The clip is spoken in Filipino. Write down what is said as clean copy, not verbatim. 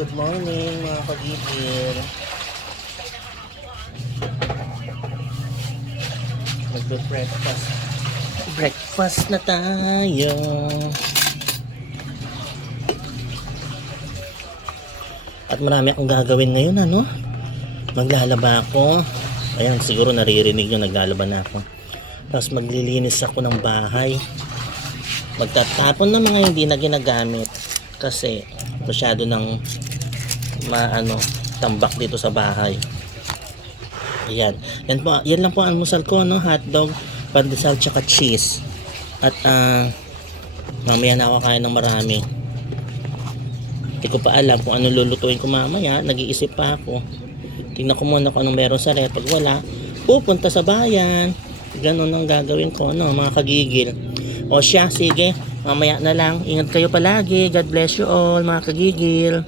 Good morning mga kagigil. Magbe-breakfast. Breakfast na tayo. At marami akong gagawin ngayon, ano? Maglalaba ako. Ayan, siguro naririnig nyo, naglalaba na ako. Tapos maglilinis ako ng bahay. Magtatapon ng mga hindi na ginagamit. Kasi masyado ng tambak dito sa bahay. Ayan. Yan lang po ang almusal ko, no? Hotdog, pandesal, tsaka cheese. At mamaya na ako kain ng marami. Hindi ko pa alam kung anong lulutuin ko mamaya. Nag-iisip pa ako. Tingnan ko muna kung anong meron sa ref. Pag wala, pupunta sa bayan. Ganon ang gagawin ko, no, mga kagigil. O siya, sige. Mamaya na lang. Ingat kayo palagi. God bless you all, mga kagigil.